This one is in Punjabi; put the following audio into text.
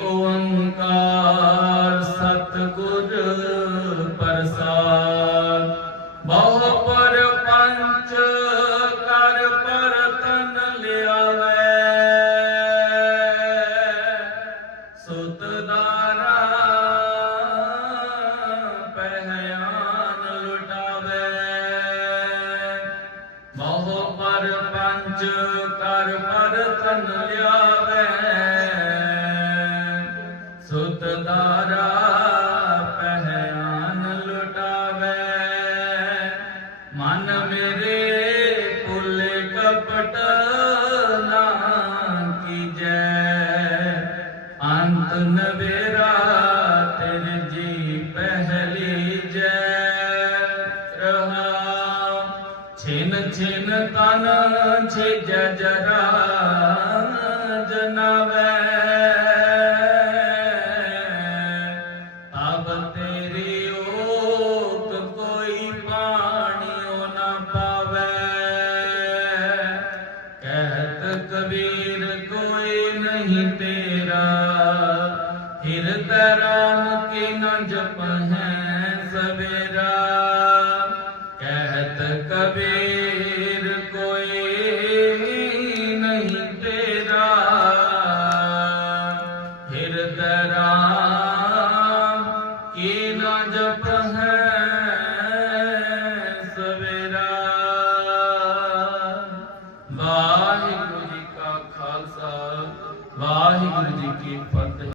ਓੰਕਾਰ ਸਤਿਗੁਰ ਪ੍ਰਸਾਦ। ਬਹੁ ਪਰਪੰਚ ਕਰ ਪਰਤਨ ਲਿਆਵੇ। ਸੁਤ ਦਾਰਾ ਪਹਿਆਨ ਲੁਟਾਵੇ। ਬਹੁ ਪਰਪੰਚ ਕਰ ਪਰਤਨ ਲਿਆਵੇ ਮਨ ਮੇਰੇ ਭੁਲੇ ਕਪਟ ਨਾ ਕੀਜੈ। ਅੰਤ ਨਵੇਰਾ ਤੇਰੇ ਜੀ ਪਹਿਲੀ ਜੈ। ਰਹਾ, ਛਿਨ ਛਿਨ ਤਨ ਛੇ ਜਰਾ। ਕਬੀਰ ਕੋਈ ਨਹੀਂ ਤੇਰਾ। ਹਿਰਦੈ ਰਾਮ ਕੀ ਨ ਜਪ ਹੈ ਕਬੀਰ ਵਾਹਿਗੁਰੂ ਜੀ ਕੀ ਫਤਿਹ।